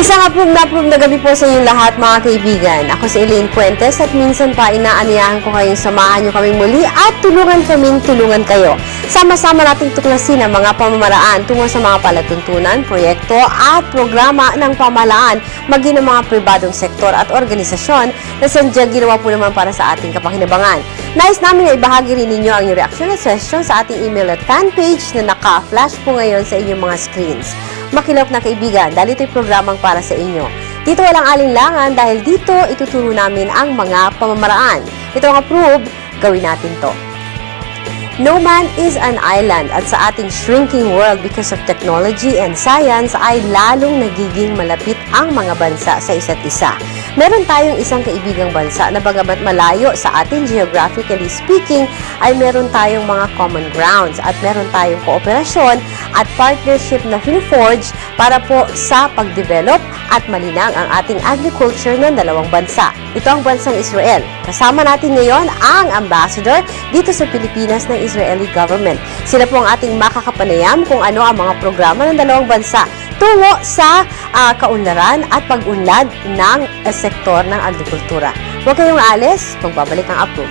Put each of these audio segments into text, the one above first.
Isang approve na gabi po sa inyong lahat mga kaibigan. Ako si Elaine Fuentes at minsan pa inaanyayahan ko kayong samahan nyo kaming muli at tulungan kayo. Sama-sama nating tuklasin ang mga pamamaraan tungo sa mga palatuntunan, proyekto at programa ng pamahalaan maging ng mga pribadong sektor at organisasyon na sadyang ginawa po naman para sa ating kapakinabangan. Nais namin na ibahagi rin ninyo ang inyong reaksyon at session sa ating email at fanpage na naka-flash po ngayon sa inyong mga screens. Makilap na kaibigan, dahil ito'y programang para sa inyo. Dito walang alinlangan dahil dito ituturo namin ang mga pamamaraan. Ito ang approve, gawin natin to. No man is an island at sa ating shrinking world because of technology and science ay lalong nagiging malapit ang mga bansa sa isa't isa. Meron tayong isang kaibigang bansa na bagamat malayo sa atin geographically speaking ay meron tayong mga common grounds at meron tayong kooperasyon at partnership na fino-forge para po sa pag-develop at malinang ang ating agriculture ng dalawang bansa. Ito ang bansang Israel. Kasama natin ngayon ang ambassador dito sa Pilipinas ng Israeli government. Sila po ang ating makakapanayam kung ano ang mga programa ng dalawang bansa tungo sa kaunlaran at pag-unlad ng sektor ng agrikultura. Huwag kayong aalis, magbabalik ang Aprub.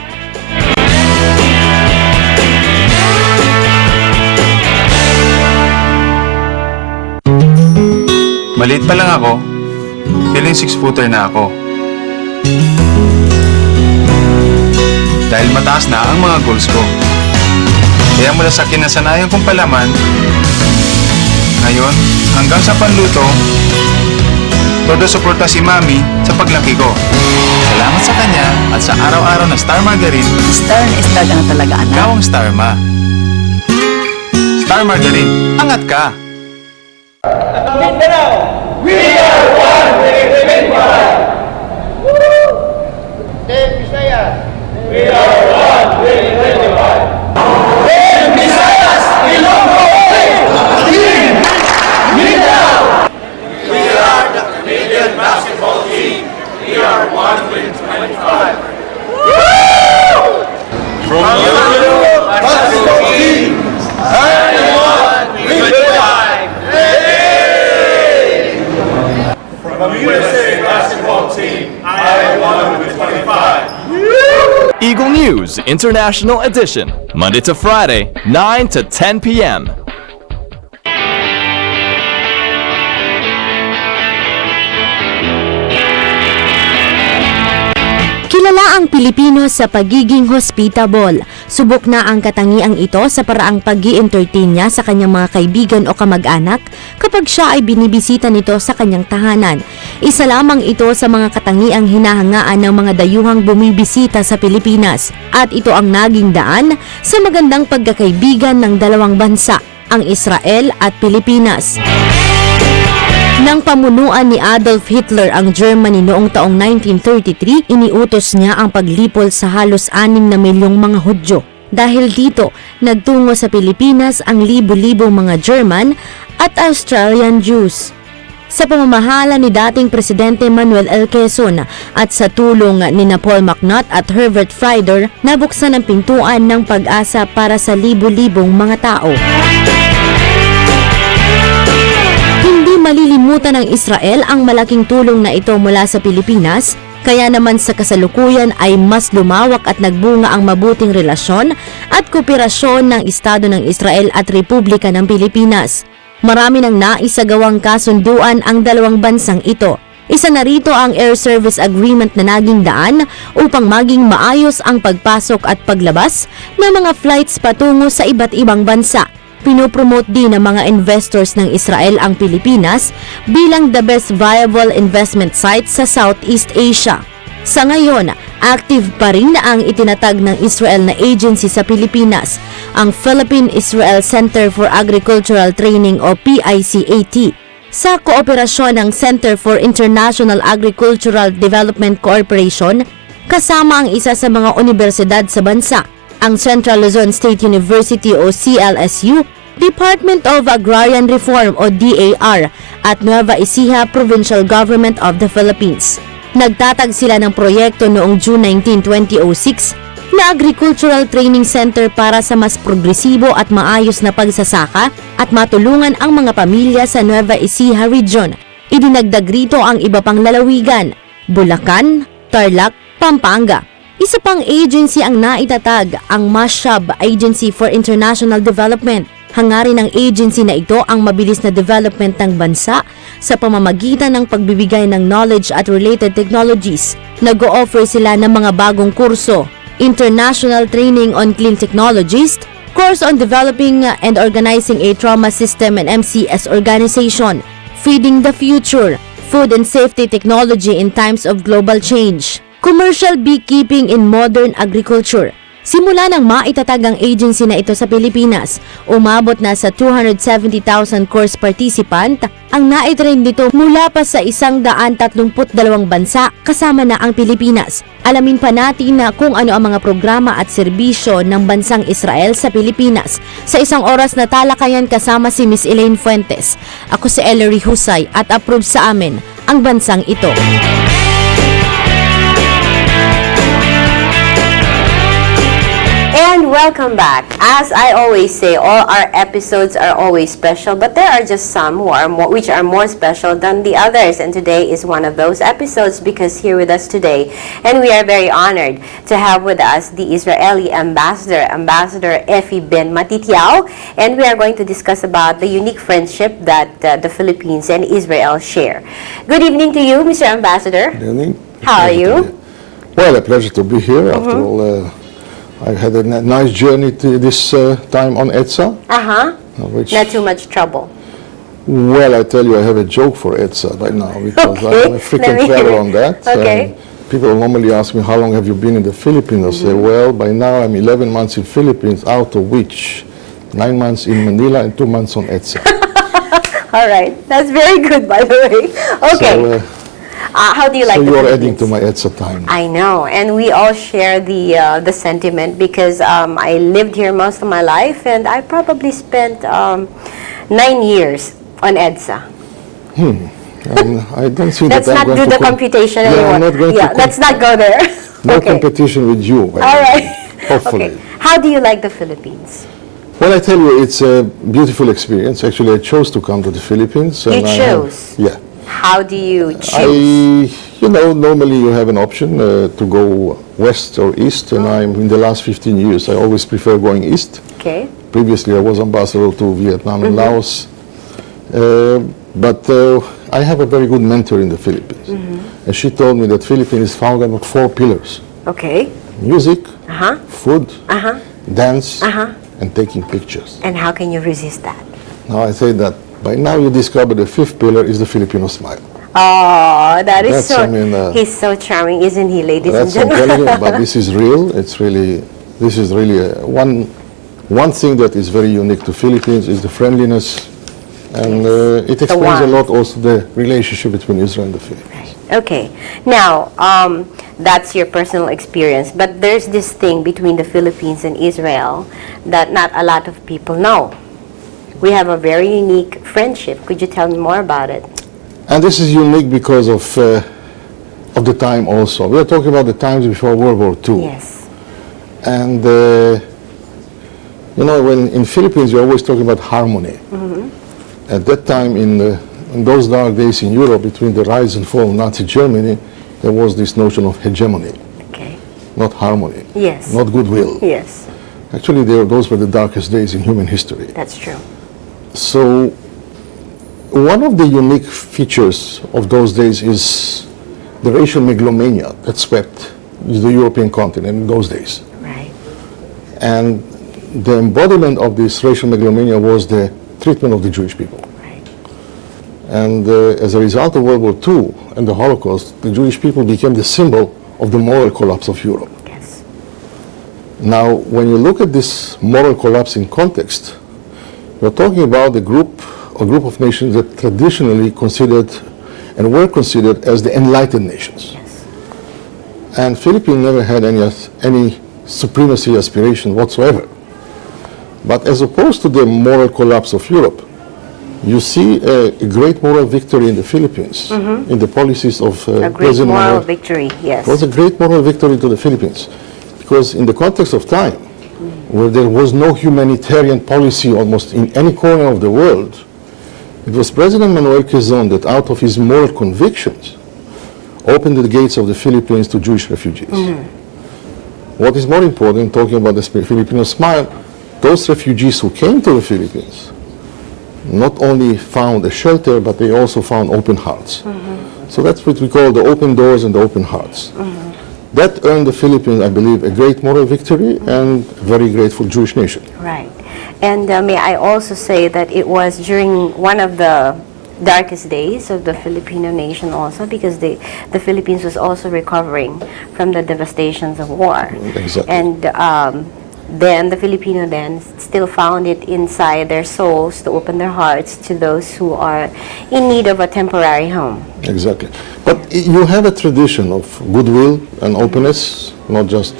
Maliit pa lang ako, feeling 6-footer na ako. Dahil mataas na ang mga goals ko. Kaya mula sa kinasanayan kong palaman, ngayon hanggang sa panluto, todo suporta si Mami sa paglaki ko. Salamat sa kanya at sa araw-araw na Star Margarine. Star na star ka na talaga, anak. Ikaw ang Star, Ma. Star Margarine, angat ka! Mindanao, we are one with pride. Team Visayas, we are one with pride. Team Visayas, Ilonggo, Team Mindanao. We are the Canadian basketball team. We are one with 25. From the basketball team, I am one with pride. From the USA basketball team, I am one with 25. Eagle News International Edition, Monday to Friday, 9 to 10 p.m. Kilala ang Pilipino sa pagiging hospitable. Subok na ang katangiang ito sa paraang pag-i-entertain niya sa kanyang mga kaibigan o kamag-anak kapag siya ay binibisita nito sa kanyang tahanan. Isa lamang ito sa mga katangiang hinahangaan ng mga dayuhang bumibisita sa Pilipinas. At ito ang naging daan sa magandang pagkakaibigan ng dalawang bansa, ang Israel at Pilipinas. Nang pamunuan ni Adolf Hitler ang Germany noong taong 1933, iniutos niya ang paglipol sa halos 6 na milyong mga Hudyo. Dahil dito, nagtungo sa Pilipinas ang libo-libong mga German at Australian Jews. Sa pamamahala ni dating Presidente Manuel L. Quezon at sa tulong ni Paul MacNaught at Herbert Frieder, nabuksan ang pintuan ng pag-asa para sa libo-libong mga tao. Malilimutan ng Israel ang malaking tulong na ito mula sa Pilipinas, kaya naman sa kasalukuyan ay mas lumawak at nagbunga ang mabuting relasyon at kooperasyon ng Estado ng Israel at Republika ng Pilipinas. Marami nang naisagawang kasunduan ang dalawang bansang ito. Isa na rito ang Air Service Agreement na naging daan upang maging maayos ang pagpasok at paglabas ng mga flights patungo sa iba't ibang bansa. Pinopromote din ng mga investors ng Israel ang Pilipinas bilang the best viable investment site sa Southeast Asia. Sa ngayon, active pa rin na ang itinatag ng Israel na agency sa Pilipinas, ang Philippine-Israel Center for Agricultural Training o PICAT. Sa kooperasyon ng Center for International Agricultural Development Corporation, kasama ang isa sa mga universidad sa bansa, ang Central Luzon State University o CLSU, Department of Agrarian Reform o DAR at Nueva Ecija Provincial Government of the Philippines. Nagtatag sila ng proyekto noong June 19, 2006 na Agricultural Training Center para sa mas progresibo at maayos na pagsasaka at matulungan ang mga pamilya sa Nueva Ecija Region Idinagdag rito ang iba pang lalawigan, Bulacan, Tarlac, Pampanga. Isa pang agency ang naitatag, ang Mashab Agency for International Development. Hangarin ng agency na ito ang mabilis na development ng bansa sa pamamagitan ng pagbibigay ng knowledge at related technologies. Nag-o-offer sila ng mga bagong kurso, international training on clean technologies, course on developing and organizing a trauma system and MCS organization, feeding the future, food and safety technology in times of global change, commercial beekeeping in modern agriculture. Simula nang maitatag ang agency na ito sa Pilipinas, umabot na sa 270,000 course participant ang naitrain dito mula pa sa 132 bansa kasama na ang Pilipinas. Alamin pa natin na kung ano ang mga programa at serbisyo ng bansang Israel sa Pilipinas sa isang oras na talakayan kasama si Miss Elaine Fuentes. Ako si Ellery Husay at approve sa amin ang bansang ito. And welcome back. As I always say, all our episodes are always special, but there are just some which are more special than the others. And today is one of those episodes because here with us today, and we are very honored to have with us the Israeli ambassador, Ambassador Efi Ben Matitiao, and we are going to discuss about the unique friendship that the Philippines and Israel share. Good evening to you, Mr. Ambassador. Good evening. How are you? Well, a pleasure to be here. After all, I had a nice journey to this time on EDSA. Which, Not too much trouble. well, I tell you, I have a joke for EDSA right now because I'm a frequent traveler on that. Okay. And people normally ask me, how long have you been in the Philippines? I say, well, by now I'm 11 months in Philippines, out of which 9 months in Manila and 2 months on EDSA. All right. That's very good, by the way. Okay. So, how do you like so the you are adding Philippines? to my EDSA time. I know, and we all share the sentiment because I lived here most of my life, and I probably spent 9 years on EDSA. I don't see Let's that not I'm do going the to computation Yeah, anymore. I'm not going to Let's not go there. No Okay. competition with you. by the All way. right. Hopefully. Okay. How do you like the Philippines? Well, I tell you, it's a beautiful experience. Actually, I chose to come to the Philippines. You I chose? Yeah. How do you choose? Normally you have an option to go west or east, and in the last 15 years, I always prefer going east. Okay. Previously, I was ambassador to Vietnam and Laos. But I have a very good mentor in the Philippines. And she told me that Philippines is founded on 4 pillars: Okay. music, Uh-huh. food, Uh-huh. dance, Uh-huh. and taking pictures. And how can you resist that? Now I say that by now you discover the 5th pillar is the Filipino smile. Oh, that is That's, so. I mean, he's so charming, isn't he, ladies and That's I'm gentlemen? telling you, but this is real. This is really one thing that is very unique to Philippines is the friendliness, and it explains a warmth. lot also the relationship between Israel and the Philippines. Okay. Now, that's your personal experience, but there's this thing between the Philippines and Israel that not a lot of people know. We have a very unique friendship. Could you tell me more about it? And this is unique because of the time also. We are talking about the times before World War II. Yes. And when in Philippines you're always talking about harmony. At that time, in those dark days in Europe, between the rise and fall of Nazi Germany, there was this notion of hegemony, Okay. not harmony, Yes. not goodwill. Yes, Actually, those were the darkest days in human history. that's true. So, one of the unique features of those days is the racial megalomania that swept the European continent in those days. Right. And the embodiment of this racial megalomania was the treatment of the Jewish people. Right. And as a result of World War II and the Holocaust, the Jewish people became the symbol of the moral collapse of Europe. Yes. Now, when you look at this moral collapse in context, we're talking about a group of nations that traditionally considered and were considered as the enlightened nations. Yes. And Philippines never had any supremacy aspiration whatsoever. But as opposed to the moral collapse of Europe, you see a great moral victory in the Philippines in the policies of A great President moral Manuel. victory. Yes. It was a great moral victory to the Philippines because in the context of time, where there was no humanitarian policy almost in any corner of the world, It was President Manuel Quezon that, out of his moral convictions, opened the gates of the Philippines to Jewish refugees. What is more important, talking about the Filipino smile, those refugees who came to the Philippines not only found a shelter, but they also found open hearts. So that's what we call the open doors and the open hearts. That earned the Philippines, I believe, a great moral victory and a very grateful Jewish nation. Right. And may I also say that it was during one of the darkest days of the Filipino nation also, because the Philippines was also recovering from the devastations of war. Exactly. And then the Filipino then still found it inside their souls to open their hearts to those who are in need of a temporary home. Exactly. But you have a tradition of goodwill and openness, not just,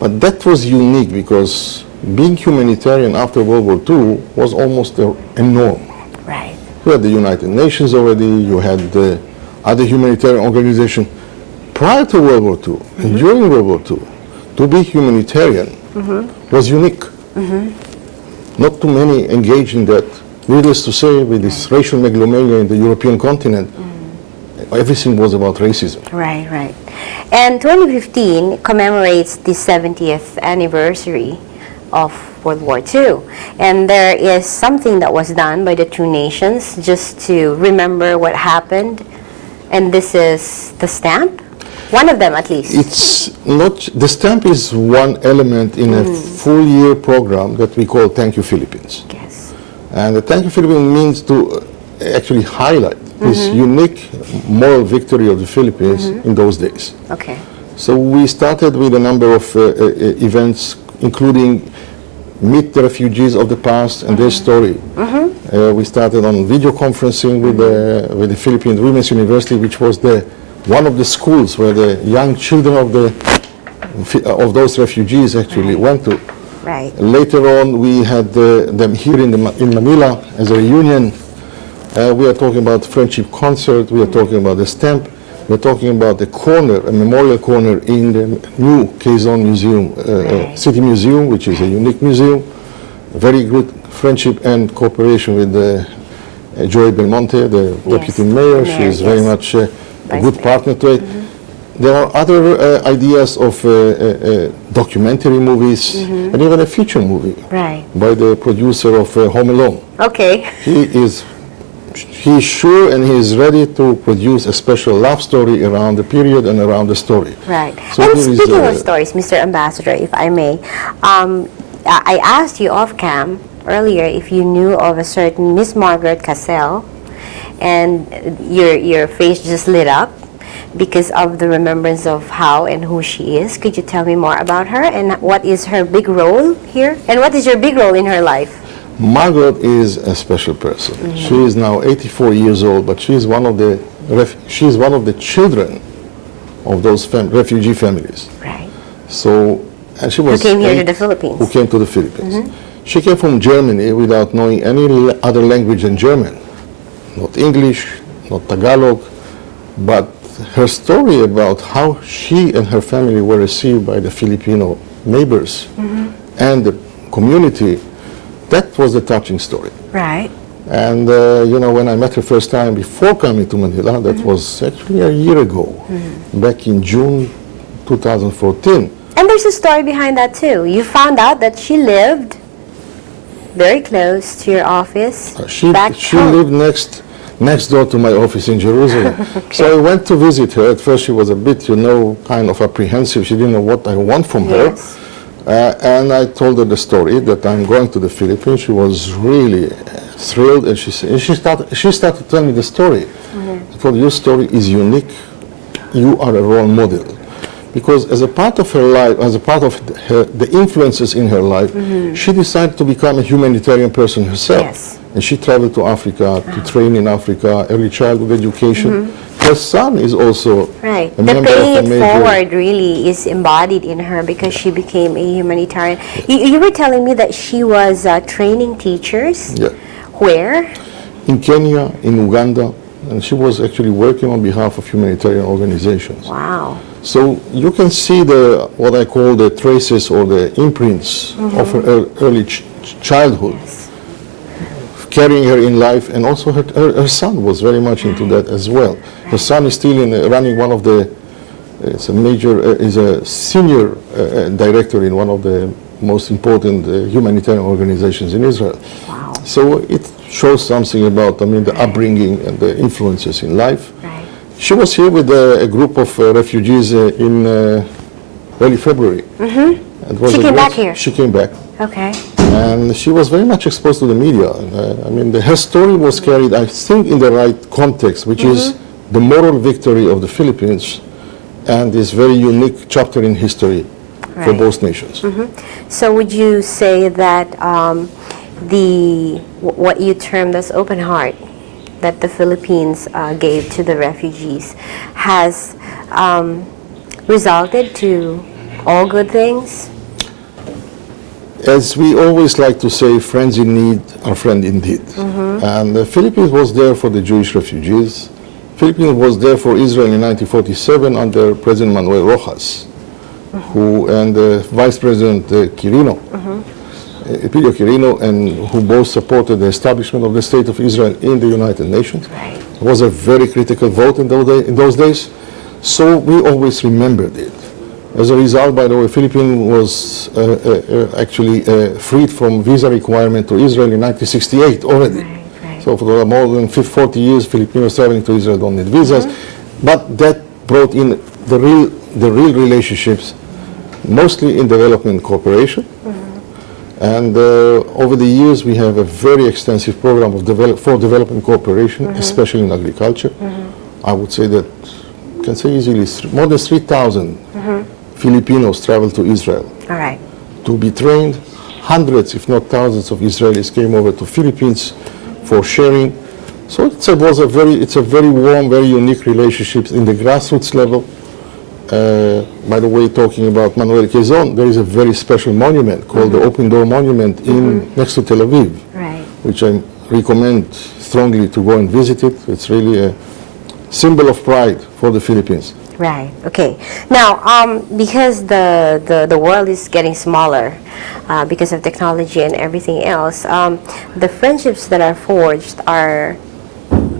but that was unique because being humanitarian after World War II was almost a norm. Right. You had the United Nations already, you had the other humanitarian organizations. Prior to World War II and during World War II, to be humanitarian was unique. Not too many engaged in that. Needless to say, with this racial megalomania in the European continent, everything was about racism. Right, right. And 2015 commemorates the 70th anniversary of World War II. And there is something that was done by the two nations just to remember what happened. And this is the stamp? One of them, at least. It's not, the stamp is one element in a full year program that we call Thank You Philippines. Yes. And the Thank You Philippines means to actually highlight this unique moral victory of the Philippines in those days. Okay. So we started with a number of events, including meet the refugees of the past and their story. We started on video conferencing with the Philippine Women's University, which was one of the schools where the young children of those refugees actually went to. Right. Later on, we had them here in Manila as a reunion. We are talking about friendship concert. We are talking about the stamp. We are talking about a corner, a memorial corner in the new Quezon Museum, City Museum, which is a unique museum. Very good friendship and cooperation with Joy Belmonte, the deputy mayor. She is very much a good partner to it. There are other ideas of documentary movies and even a feature movie by the producer of Home Alone. Okay. He is sure and he is ready to produce a special love story around the period and around the story. Right. So And here is, speaking of stories, Mr. Ambassador, if I may, I asked you off cam earlier if you knew of a certain Miss Margaret Cassell, and your face just lit up because of the remembrance of how and who she is. Could you tell me more about her and what is her big role here? And what is your big role in her life? Margaret is a special person. She is now 84 years old, but she is one of the children of those refugee families. Right. So, and she was Who came here to the Philippines. Who came to the Philippines. She came from Germany without knowing any other language than German. Not English, not Tagalog, but her story about how she and her family were received by the Filipino neighbors and the community, that was the touching story. Right. And when I met her first time before coming to Manila, that was actually a year ago, back in June 2014. And there's a story behind that too. You found out that she lived very close to your office. She home. lived next door to my office in Jerusalem. So I went to visit her. At first she was a bit, kind of apprehensive. She didn't know what I want from her. And I told her the story that I'm going to the Philippines. She was really thrilled, and she started telling me the story. I told her, your story is unique. You are a role model. Because as a part of her life, as a part of the influences in her life, she decided to become a humanitarian person herself. Yes. And she traveled to Africa to train in Africa, early childhood education. Her son is also Right. a The member of paying a it major... forward really is embodied in her because she became a humanitarian. You were telling me that she was training teachers. Yeah. Where? In Kenya, in Uganda, and she was actually working on behalf of humanitarian organizations. Wow. So you can see what I call the traces or the imprints of her early childhood carrying her in life, and also her son was very much into that as well. Her son is still running one of the, is a senior director in one of the most important humanitarian organizations in Israel. Wow. So it shows something about, the upbringing and the influences in life. Right. She was here with a group of refugees in early February. Mm-hmm. She came back here? She came back. Okay. And she was very much exposed to the media. Her story was carried, I think, in the right context, which is the moral victory of the Philippines and this very unique chapter in history for Right. both nations. So would you say that what you termed as open heart that the Philippines gave to the refugees has resulted to all good things? As we always like to say, friends in need are friend indeed. And the Philippines was there for the Jewish refugees. Philippines was there for Israel in 1947 under President Manuel Rojas, and Vice President Quirino, Emilio Quirino, and who both supported the establishment of the State of Israel in the United Nations. Right. It was a very critical vote in those days, so we always remembered it. As a result, by the way, Philippines was actually freed from visa requirement to Israel in 1968 already. Right, right. So for more than 40 years, Filipinos traveling to Israel don't need visas. But that brought in the real relationships, mostly in development cooperation. And over the years, we have a very extensive program of for development cooperation, especially in agriculture. I would say that, can say easily, more than 3,000 Filipinos travel to Israel All right. to be trained. Hundreds, if not thousands, of Israelis came over to Philippines for sharing. So it's a very warm, very unique relationship in the grassroots level. By the way, talking about Manuel Quezon, there is a very special monument called the Open Door Monument next to Tel Aviv, Right. which I recommend strongly to go and visit it. It's really a symbol of pride for the Philippines. Right. Okay. Now, because the world is getting smaller because of technology and everything else, the friendships that are forged are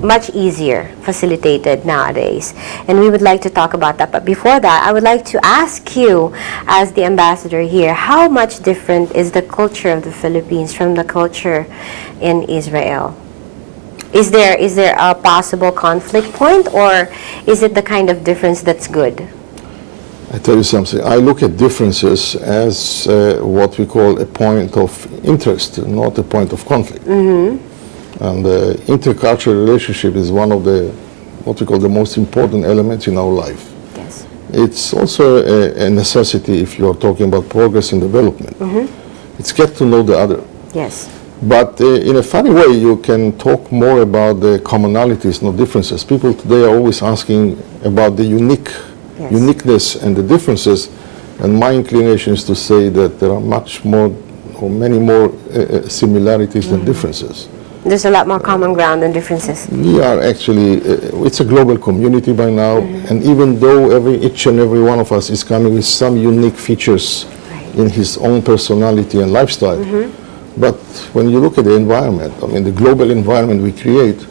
much easier facilitated nowadays, and we would like to talk about that. But before that, I would like to ask you, as the ambassador here, how much different is the culture of the Philippines from the culture in Israel? Is there a possible conflict point, or is it the kind of difference that's good? I tell you something, I look at differences as what we call a point of interest, not a point of conflict. And the intercultural relationship is one of what we call the most important elements in our life. Yes. It's also a necessity if you're talking about progress and development. It's get to know the other. Yes. But in a funny way, you can talk more about the commonalities, not differences. People today are always asking about the uniqueness and the differences. And my inclination is to say that there are many more similarities than differences. There's a lot more common ground than differences. We are actually, it's a global community by now, and even though each and every one of us is coming with some unique features in his own personality and lifestyle, but when you look at the environment, the global environment we create,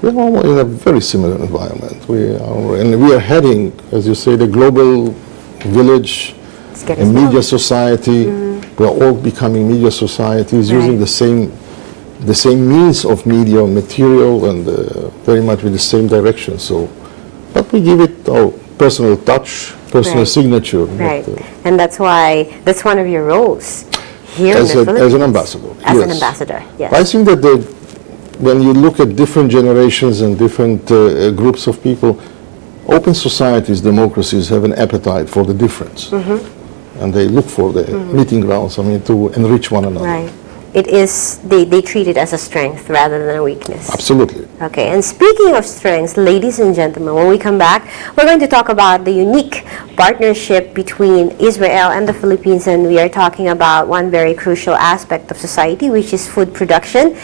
we are all in a very similar environment. We are heading, as you say, the global village, It's a getting media smaller. society. We are all becoming media societies, using the same means of media material and very much with the same direction. So, but we give it our personal touch, personal Right. signature. Right. And that's that's one of your roles here in the Philippines. As an ambassador. As an yes. ambassador, yes. I think that when you look at different generations and different groups of people, open societies, democracies have an appetite for the difference. And they look for the meeting grounds, to enrich one another. Right. It is, they treat it as a strength rather than a weakness. Absolutely. Okay, and speaking of strengths, ladies and gentlemen, when we come back, we're going to talk about the unique partnership between Israel and the Philippines, and we are talking about one very crucial aspect of society, which is food production,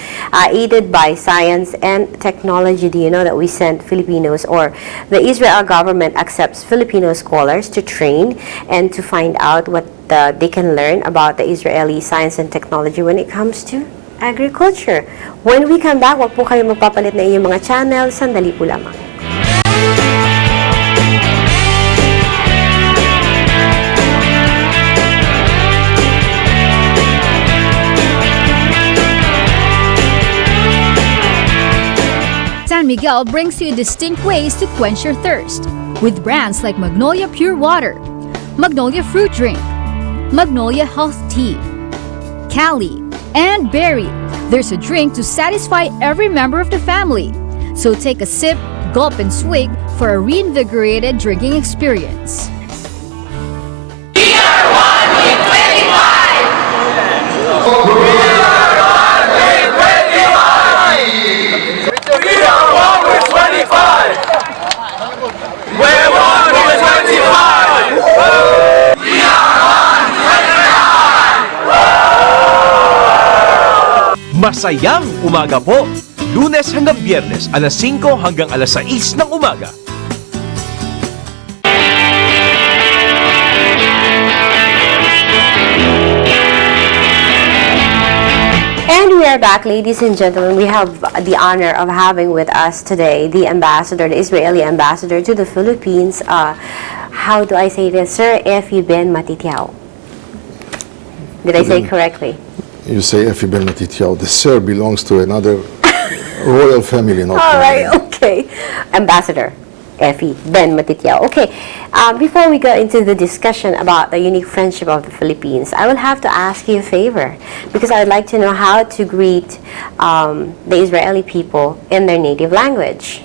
aided by science and technology. Do you know that we sent Filipinos, or the Israel government accepts Filipino scholars to train and to find out what they can learn about the Israeli science and technology when it comes to agriculture. When we come back, wag po kayo magpapalit na inyong mga channel. Sandali po lamang. San Miguel brings you distinct ways to quench your thirst with brands like Magnolia Pure Water, Magnolia Fruit Drink, Magnolia Health Tea, Cali, and Berry. There's a drink to satisfy every member of the family. So take a sip, gulp, and swig for a reinvigorated drinking experience. Masayang umaga po! Lunes hanggang Biyernes, alas 5 hanggang alas 6 ng umaga. And we are back, ladies and gentlemen. We have the honor of having with us today the ambassador, the Israeli ambassador to the Philippines. How do I say this, Sir Efi Ben Matitiao? Did I say it correctly? You say Efi Ben Matitiao. The sir belongs to another royal family, not All right, family. okay. Ambassador Efi Ben Matitiao. Okay, before we go into the discussion about the unique friendship of the Philippines, I will have to ask you a favor because I'd like to know how to greet the Israeli people in their native language.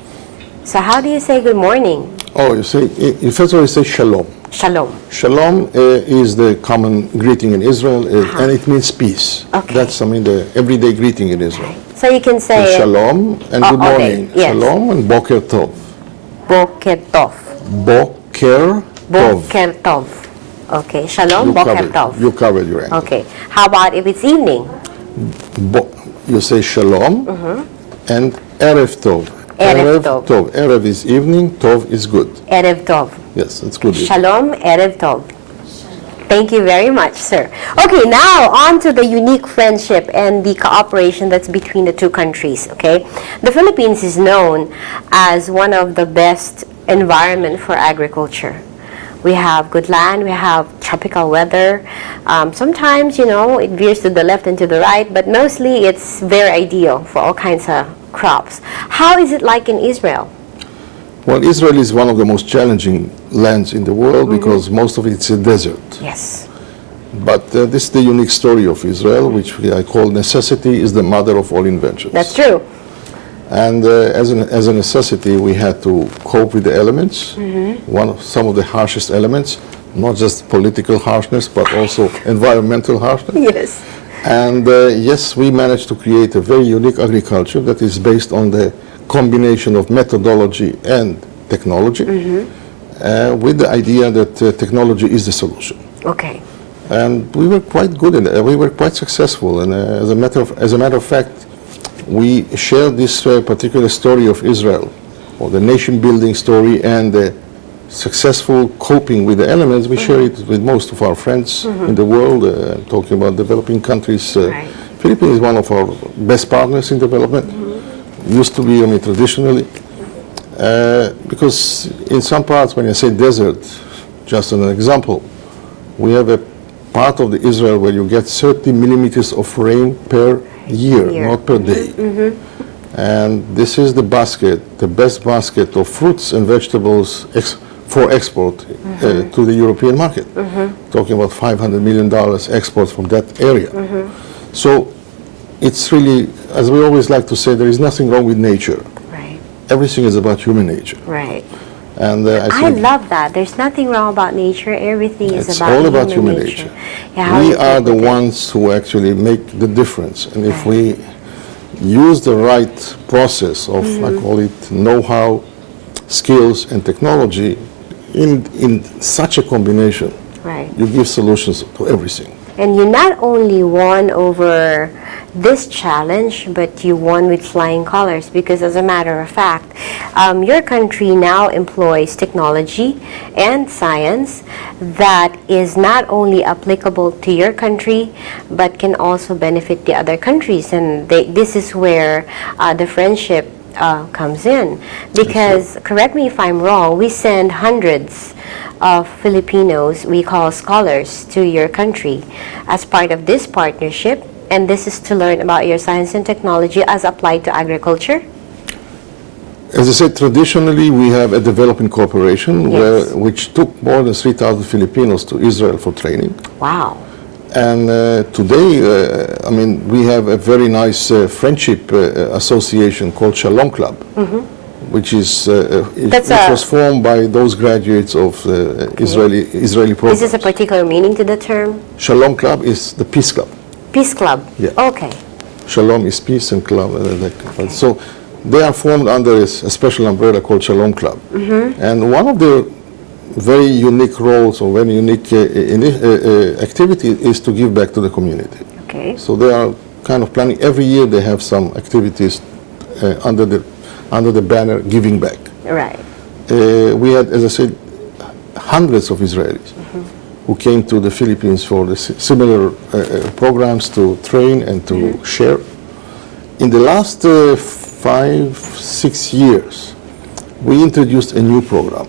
So how do you say good morning? Oh, you say, you first of all, you say shalom. Shalom. Shalom is the common greeting in Israel, and it means peace. Okay. That's, the everyday greeting in Israel. So you can say Shalom and Oh, good okay, morning. yes. Shalom and Boker Tov. Boker Tov. Boker Tov. Boker Tov. Okay, Shalom, Boker Tov. You covered your angle. Okay. How about if it's evening? You say shalom and Erev Tov. Erev Tov. Erev is evening, Tov is good. Erev Tov. Yes, that's good. Shalom, Erev Tov. Thank you very much, sir. Okay, now on to the unique friendship and the cooperation that's between the two countries, okay? The Philippines is known as one of the best environment for agriculture. We have good land, we have tropical weather. Sometimes, it veers to the left and to the right, but mostly it's very ideal for all kinds of crops. How is it like in Israel? Well, Israel is one of the most challenging lands in the world because most of it's a desert. Yes. But this is the unique story of Israel, which I call necessity is the mother of all inventions. That's true. And as a necessity, we had to cope with the elements, some of the harshest elements, not just political harshness, but also environmental harshness. Yes. And yes, we managed to create a very unique agriculture that is based on the combination of methodology and technology, with the idea that technology is the solution. Okay. And we were quite good in it. We were quite successful. And as a matter of fact, we shared this particular story of Israel, or the nation-building story, and the successful coping with the elements. We share it with most of our friends in the world. Talking about developing countries, Right. Philippines is one of our best partners in development. Used to be, traditionally, because in some parts, when I say desert, just as an example, we have a part of the Israel where you get 30 millimeters of rain per year, not per day. And this is the best basket of fruits and vegetables for export to the European market. Talking about $500 million exports from that area. So it's really, as we always like to say, there is nothing wrong with nature. Right. Everything is about human nature. Right. And I I think love that. There's nothing wrong about nature. Everything is it's about all about human human nature. nature. Yeah, how We you are cope the with it. ones who actually make the difference. And if we use the right process of, I call it, know-how, skills, and technology, in such a combination, Right. you give solutions to everything. And you not only won over this challenge, but you won with flying colors because, as a matter of fact, your country now employs technology and science that is not only applicable to your country, but can also benefit the other countries. And this is where the friendship comes in. Because, correct me if I'm wrong, we send hundreds of Filipinos, we call scholars, to your country as part of this partnership, and this is to learn about your science and technology as applied to agriculture? As I said, traditionally we have a development cooperation which took more than 3,000 Filipinos to Israel for training. Wow. And today, I mean, we have a very nice friendship association called Shalom Club, which is which was formed by those graduates of Israeli programs. Is this a particular meaning to the term? Shalom Club is the peace club. Peace club. Yeah. Okay. Shalom is peace and club. So they are formed under a special umbrella called Shalom Club. And one of the very unique roles or very unique activity is to give back to the community. Okay. So they are kind of planning every year. They have some activities under the banner giving back. Right. We had, as I said, hundreds of Israelis who came to the Philippines for the similar programs to train and to share. In the last 5-6 years, we introduced a new program,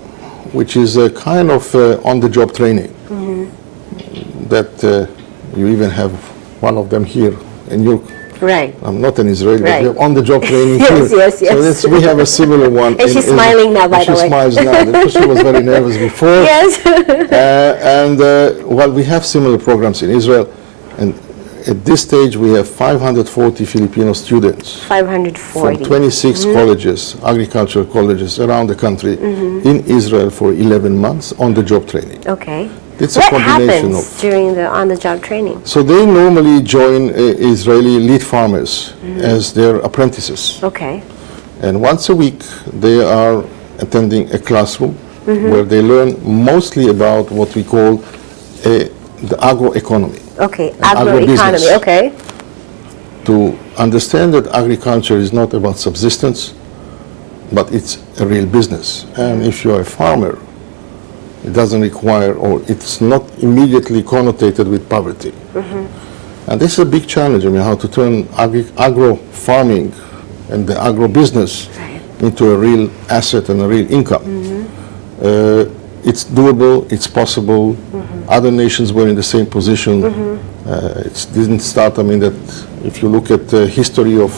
which is a kind of on-the-job training that you even have one of them here in your. Right. I'm not an Israeli, but Right. we have on-the-job training Yes, here. yes, yes. So we have a similar one. And she's smiling now, by the way. She smiles now, because she was very nervous before. Yes. Well, we have similar programs in Israel, and at this stage we have 540 Filipino students 540. from 26 colleges, agricultural colleges around the country in Israel for 11 months on-the-job training. Okay. It's a What combination happens during the on-the-job training? So they normally join Israeli lead farmers as their apprentices. Okay. And once a week, they are attending a classroom where they learn mostly about what we call the agroeconomy. Okay. And Agroeconomy. agribusiness. Okay. To understand that agriculture is not about subsistence, but it's a real business. And if you're a farmer, it doesn't require, or it's not immediately connotated with poverty. And this is a big challenge. I mean, how to turn agro farming and the agro business into a real asset and a real income. It's doable, it's possible. Other nations were in the same position. It didn't start, I mean, that if you look at the history of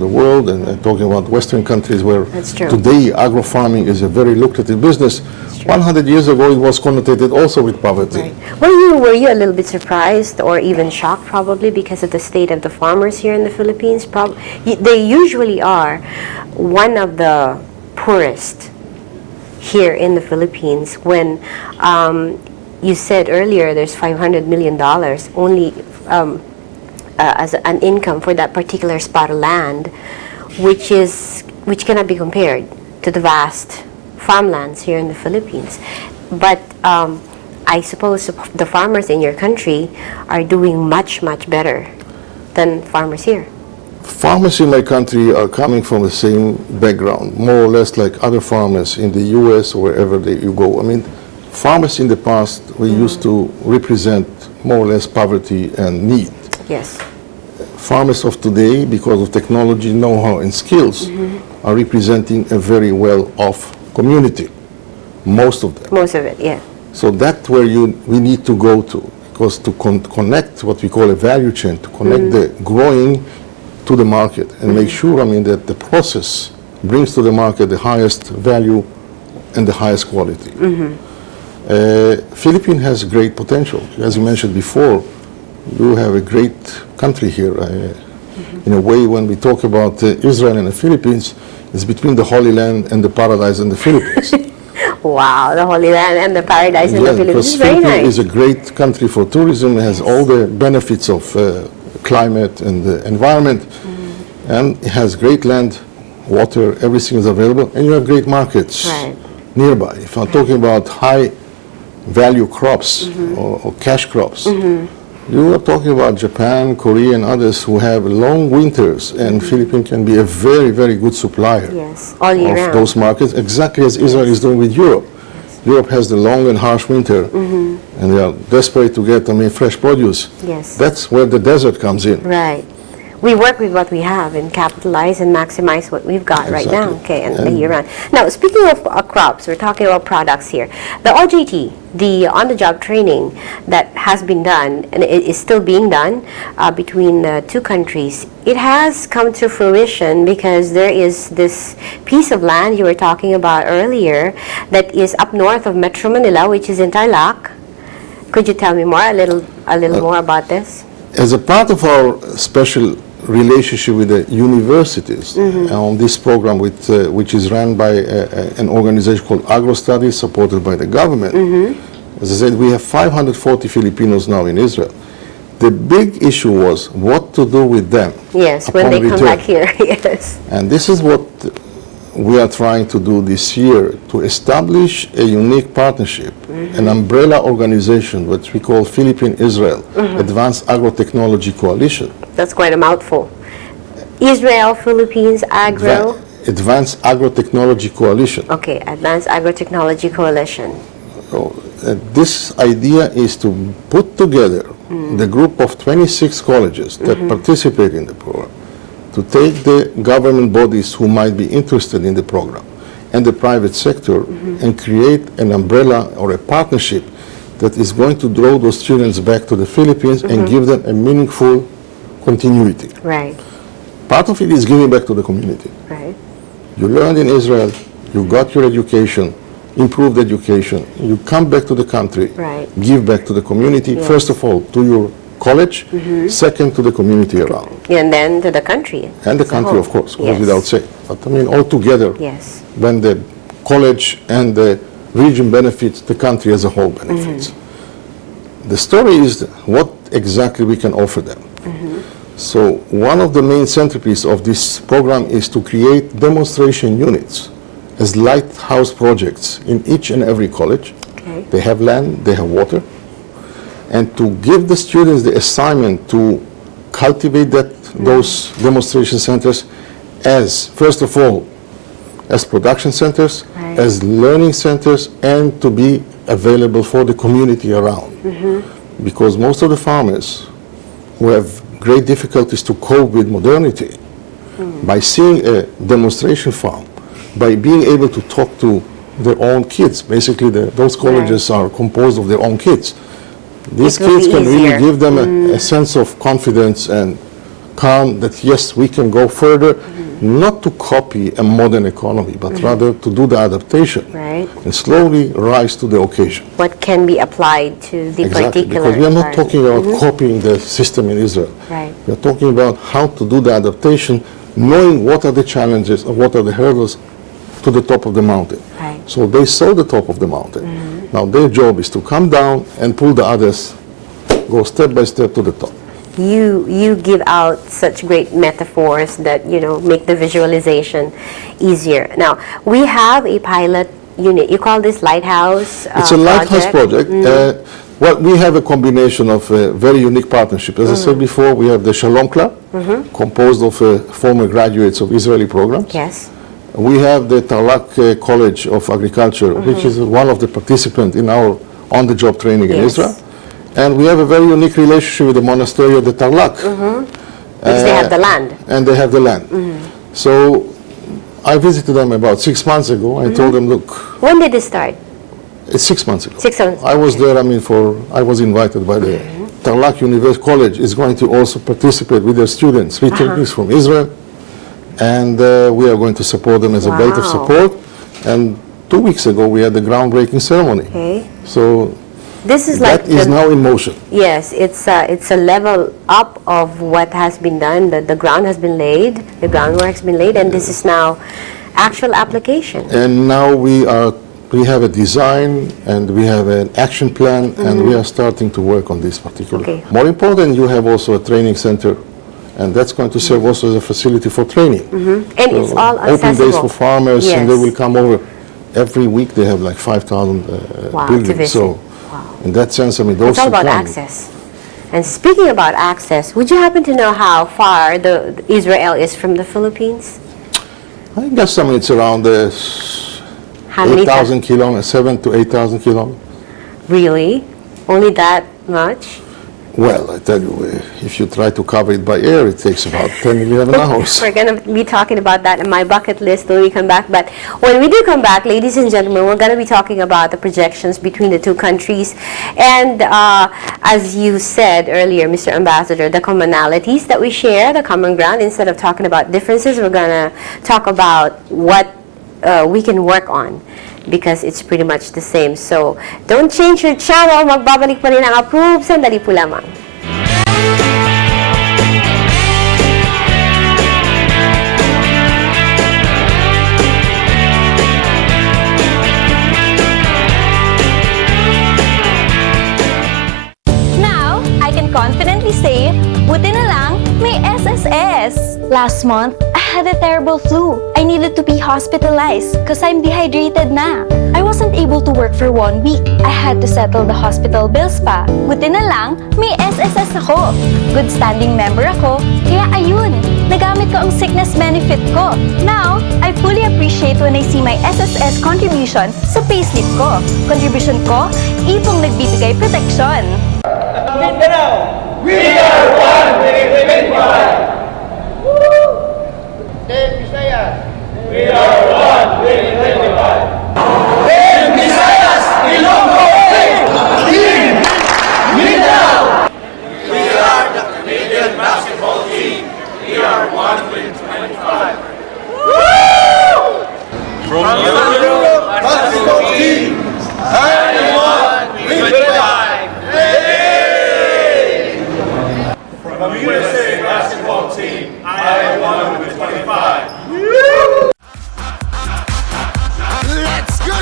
the world, and talking about Western countries where That's true. today agro farming is a very lucrative business, 100 years ago it was connotated also with poverty. Right. Were you a little bit surprised or even shocked probably because of the state of the farmers here in the Philippines? They usually are one of the poorest here in the Philippines. When you said earlier there's $500 million only as an income for that particular spot of land, which cannot be compared to the vast farmlands here in the Philippines. But I suppose the farmers in your country are doing much, much better than farmers here. Farmers in my country are coming from the same background, more or less like other farmers in the US or wherever you go. I mean, farmers in the past we used to represent more or less poverty and need. Yes. Farmers of today, because of technology, know-how and skills, are representing a very well-off community, most of them. Most of it, yeah. So that's where we need to go to, because to connect what we call a value chain, to connect the growing to the market and make sure, I mean, that the process brings to the market the highest value and the highest quality. Philippines has great potential. As you mentioned before, you have a great country here. In a way, when we talk about Israel and the Philippines, it's between the Holy Land and the paradise in the Philippines. Wow, the Holy Land and the paradise in the Philippines. Because It's very Philippines nice. is a great country for tourism. It has all the benefits of climate and the environment. And it has great land, water, everything is available. And you have great markets nearby. If I'm talking about high value crops or cash crops, You are talking about Japan, Korea, and others who have long winters, and Philippines can be a very, very good supplier Yes, all year of round. those markets, exactly as Israel is doing with Europe. Europe has the long and harsh winter, and they are desperate to get, fresh produce. Yes. That's where the desert comes in. Right. We work with what we have and capitalize and maximize what we've got right now, Exactly. okay, and the year round. Now, speaking of crops, we're talking about products here. The OJT, the on-the-job training that has been done and it is still being done between the two countries, it has come to fruition because there is this piece of land you were talking about earlier that is up north of Metro Manila, which is in Tarlac. Could you tell me more, a little more about this? As a part of our special relationship with the universities on this program which is run by an organization called Agro Studies supported by the government. As I said, we have 540 Filipinos now in Israel. The big issue was what to do with them. Yes, when upon they come return. back here, yes. And this is what we are trying to do this year, to establish a unique partnership, an umbrella organization, which we call Philippine-Israel Advanced Agro-Technology Coalition. That's quite a mouthful. Israel, Philippines, Agro. Advanced Agro-Technology Coalition. Okay, Advanced Agro-Technology Coalition. So, this idea is to put together the group of 26 colleges that participate in the program, to take the government bodies who might be interested in the program and the private sector and create an umbrella or a partnership that is going to draw those students back to the Philippines and give them a meaningful continuity. Right, Part of it is giving back to the community. right. You learned in Israel, you got your education, improved education, you come back to the country, Right. give back to the community, Yes. first of all to your college, second to the community around. And then to the country. And the as a country, whole. of course, goes Yes. without saying. But all together, Yes. when the college and the region benefits, the country as a whole benefits. The story is what exactly we can offer them. So one of the main centerpieces of this program is to create demonstration units as lighthouse projects in each and every college. Okay. They have land, they have water, and to give the students the assignment to cultivate those demonstration centers as, first of all, as production centers, Right. as learning centers, and to be available for the community around. Because most of the farmers who have great difficulties to cope with modernity, by seeing a demonstration farm, by being able to talk to their own kids, basically those colleges are composed of their own kids. These It will kids be can really easier. give them a sense of confidence and calm that yes, we can go further, not to copy a modern economy, but rather to do the adaptation Right. and slowly rise to the occasion. What can be applied to the Exactly, particular because we are not environment. talking about copying the system in Israel. Right. We are talking about how to do the adaptation, knowing what are the challenges and what are the hurdles to the top of the mountain. Right. So they saw the top of the mountain. Now their job is to come down and pull the others, go step by step to the top. You give out such great metaphors that make the visualization easier. Now we have a pilot unit. You call this lighthouse? It's a lighthouse project. Well, we have a combination of very unique partnership. As I said before, we have the Shalom Club, composed of former graduates of Israeli programs. Yes. We have the Tarlac College of Agriculture, which is one of the participants in our on-the-job training in Yes. Israel. And we have a very unique relationship with the monastery of the Tarlac. Which they have the land. And they have the land. So I visited them about 6 months ago. I told them, look, When did it start? it's 6 months ago. 6 months. I was there, I was invited by the Tarlac University College is going to also participate with their students, returnees from Israel. And we are going to support them as a belt of Wow. support. And 2 weeks ago, we had the groundbreaking ceremony. Okay. So This is like that is now in motion. Yes, it's a level up of what has been done. The ground has been laid, the groundwork's been laid, and this is now actual application. And now we have a design and we have an action plan, and we are starting to work on this particular. Okay. More important, you have also a training center, and that's going to serve also as a facility for training. And it's all Open accessible. days for farmers, and they Yes. will come over. Every week they have like 5,000 Wow, to pilgrims. visit. So Wow. in that sense, those It's all who about come, access. And speaking about access, would you happen to know how far the Israel is from the Philippines? I guess it's around How many 8,000 kilometers, 7 to 8,000 kilometers. Really? Only that much? Well, I tell you, if you try to cover it by air, it takes about 10, 11 hours. We're going to be talking about that in my bucket list when we come back. But when we do come back, ladies and gentlemen, we're going to be talking about the projections between the two countries. And as you said earlier, Mr. Ambassador, the commonalities that we share, the common ground, instead of talking about differences, we're going to talk about what we can work on, because it's pretty much the same. So, don't change your channel. Magbabalik pa rin ang Aprub. Sandali po lamang. Now, I can confidently say, buti na lang, may SSS. Last month, I had a terrible flu. I needed to be hospitalized because I'm dehydrated na. I wasn't able to work for 1 week. I had to settle the hospital bills pa. Buti na lang, may SSS ako. Good standing member ako, kaya ayun, nagamit ko ang sickness benefit ko. Now, I fully appreciate when I see my SSS contribution sa payslip ko. Contribution ko, ipong nagbibigay protection. We are one with 25. We are one with 25. Then Visayas, Ilonggo, Team Mindanao. We are the Canadian basketball team. We are one with 25. From Europe basketball team, I am one with 25. Hey! From the USA basketball team, I am one with 25.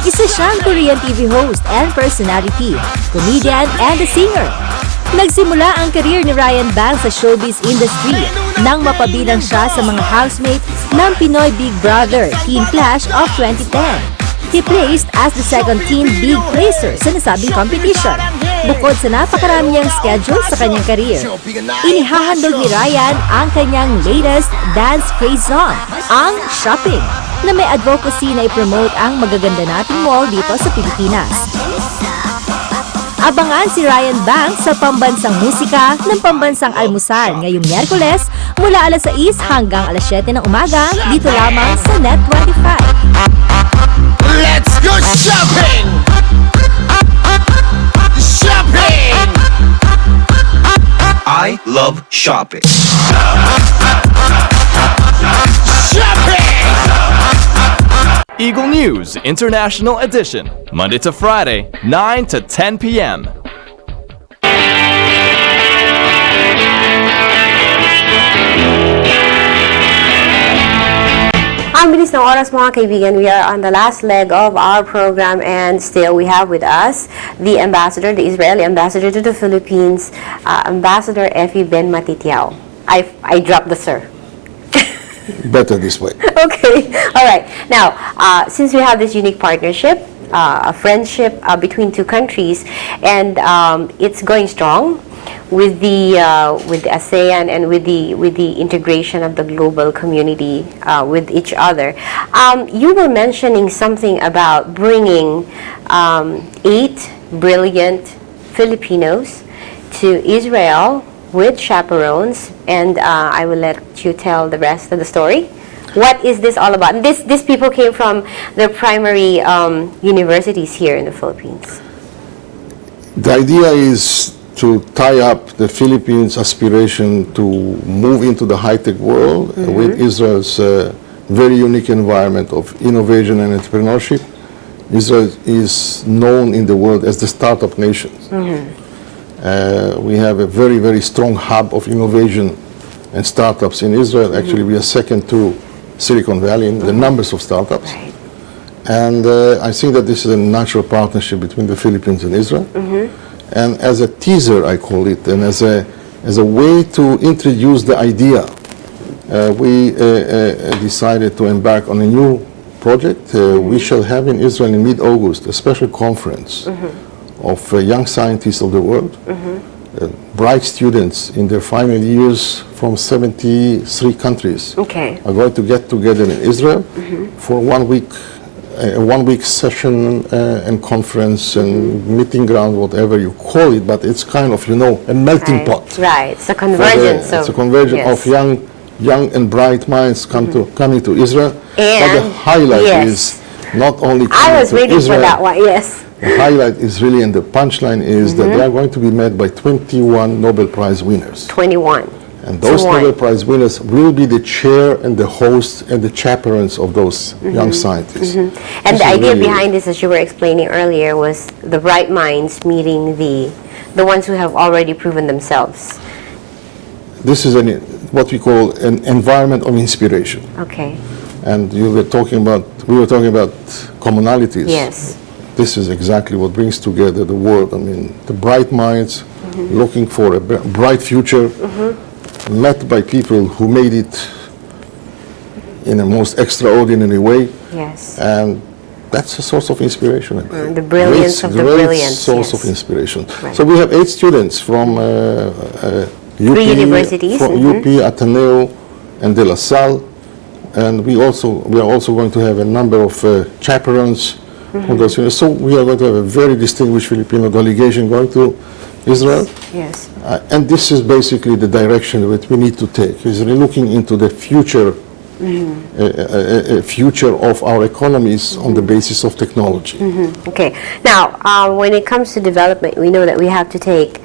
Isa siyang Korean TV host and personality, comedian and a singer. Nagsimula ang career ni Ryan Banks sa showbiz industry nang mapabilang siya sa mga housemates ng Pinoy Big Brother Teen Clash of 2010. He placed as the second teen big placer sa nasabing competition. Bukod sa napakarami niyang schedule sa kanyang career, inihahandog ni Ryan ang kanyang latest dance craze song, ang Shopping, na may advocacy na i-promote ang magaganda nating mall dito sa Pilipinas. Abangan si Ryan Banks sa pambansang musika ng pambansang almusal ngayong Miyerkules mula alas 6 hanggang alas 7 ng umaga dito lamang sa Net 25. Let's go shopping! Shopping! I love shopping. Shopping! Eagle News International Edition, Monday to Friday, 9 to 10 p.m. Ang bilis ng oras, mga kaibigan. We are on the last leg of our program, and still we have with us the ambassador, the Israeli ambassador to the Philippines, Ambassador Effie Ben Matitiao. I dropped the sir. Better this way. Okay. All right. Now, since we have this unique partnership, a friendship between two countries, and it's going strong with the ASEAN and with the integration of the global community with each other. You were mentioning something about bringing 8 brilliant Filipinos to Israel with chaperones, and I will let you tell the rest of the story. What is this all about? These people came from the primary universities here in the Philippines. The idea is to tie up the Philippines' aspiration to move into the high-tech world with Israel's very unique environment of innovation and entrepreneurship. Israel is known in the world as the startup nation. We have a very, very strong hub of innovation and startups in Israel. Actually, we are second to Silicon Valley in the numbers of startups. Right. And I think that this is a natural partnership between the Philippines and Israel. And as a teaser, I call it, and as a way to introduce the idea, we decided to embark on a new project. We shall have in Israel in mid-August a special conference of young scientists of the world bright students in their final years from 73 countries Okay. are going to get together in Israel for 1 week, a 1 week session and conference and meeting ground, whatever you call it, but it's kind of, you know, a melting pot. Right. It's a convergence. It's a convergence yes. of young and bright minds coming to Israel. But the And- highlight yes. is not only I coming was to waiting Israel. for that one. Yes. The highlight is really, and the punchline is that they are going to be met by 21 Nobel Prize winners. 21. And those 21. Nobel Prize winners will be the chair and the host and the chaperones of those young scientists. And This the is idea really- behind this, as you were explaining earlier, was the bright minds meeting the ones who have already proven themselves. This is what we call an environment of inspiration. Okay. And we were talking about commonalities. Yes. This is exactly what brings together the world. I mean, the bright minds looking for a bright future, met by people who made it in a most extraordinary way, Yes. and that's a source of inspiration. I believe. The brilliance of the Great brilliance, source yes. of inspiration. Right. So we have 8 students from UP, Three universities, from UP, Ateneo, and De La Salle, and we are also going to have a number of chaperones from those universities. So we are going to have a very distinguished Filipino delegation going to Israel. Yes. And this is basically the direction that we need to take, is really looking into the future, future of our economies on the basis of technology. Okay. Now, when it comes to development, we know that we have to take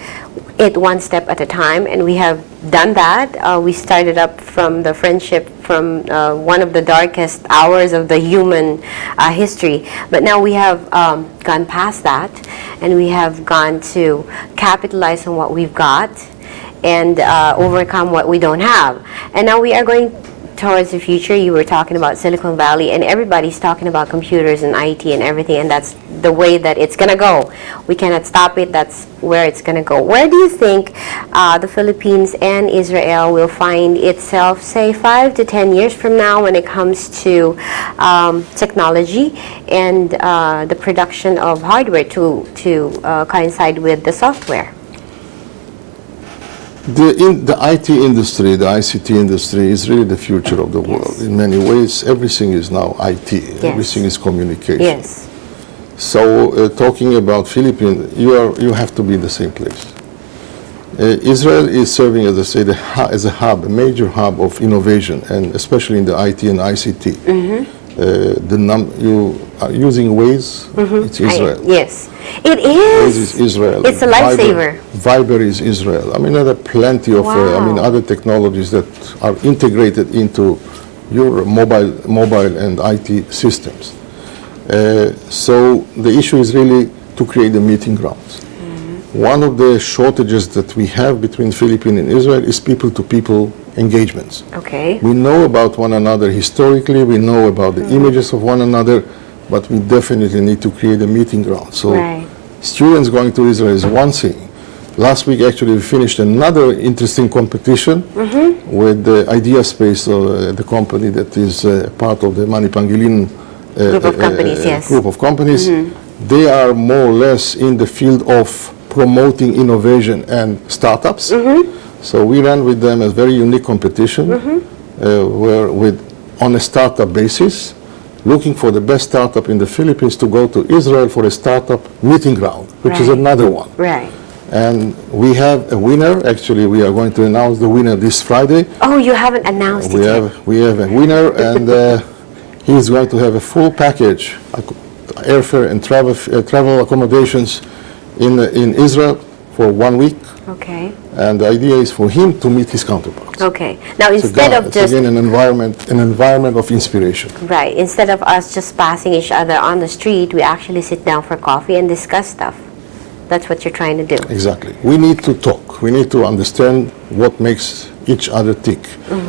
it one step at a time, and we have done that. We started up from the friendship from one of the darkest hours of the human history, but now we have gone past that, and we have gone to capitalize on what we've got and overcome what we don't have. And now we are going towards the future. You were talking about Silicon Valley, and everybody's talking about computers and IT and everything, and that's the way that it's going to go. We cannot stop it. That's where it's going to go. Where do you think the Philippines and Israel will find itself, say, 5 to 10 years from now when it comes to technology and the production of hardware to coincide with the software? The IT industry, the ICT industry is really the future of the world. In many ways, everything is now IT. Everything is communication. Yes. So talking about Philippines, you have to be in the same place. Israel is serving, as I say, as a hub, a major hub of innovation, and especially in the IT and ICT. You are using Waze, it's Israel. Yes. It Waze is. is Israel. It's a lifesaver. Viber is Israel. I mean, there are plenty of other technologies that are integrated into your mobile and IT systems. So the issue is really to create the meeting grounds. One of the shortages that we have between Philippines and Israel is people-to-people engagements. Okay. We know about one another historically, we know about the images of one another, but we definitely need to create a meeting ground. So students going to Israel is one thing. Last week, actually, we finished another interesting competition with the Idea Space, the company that is part of the Manny Pangilinan Group of companies, yes. Group of companies. They are more or less in the field of promoting innovation and startups. So we ran with them a very unique competition where on a startup basis, looking for the best startup in the Philippines to go to Israel for a startup meeting ground, which is another one. Right. And we have a winner. Actually, we are going to announce the winner this Friday. Oh, you haven't announced it yet. We have a winner, and he's going to have a full package, airfare and travel accommodations in Israel for 1 week. Okay. And the idea is for him to meet his counterparts. Okay. Now, instead of It's just again an environment of inspiration. right, instead of us just passing each other on the street, we actually sit down for coffee and discuss stuff. That's what you're trying to do. Exactly. We need to talk. We need to understand what makes each other tick.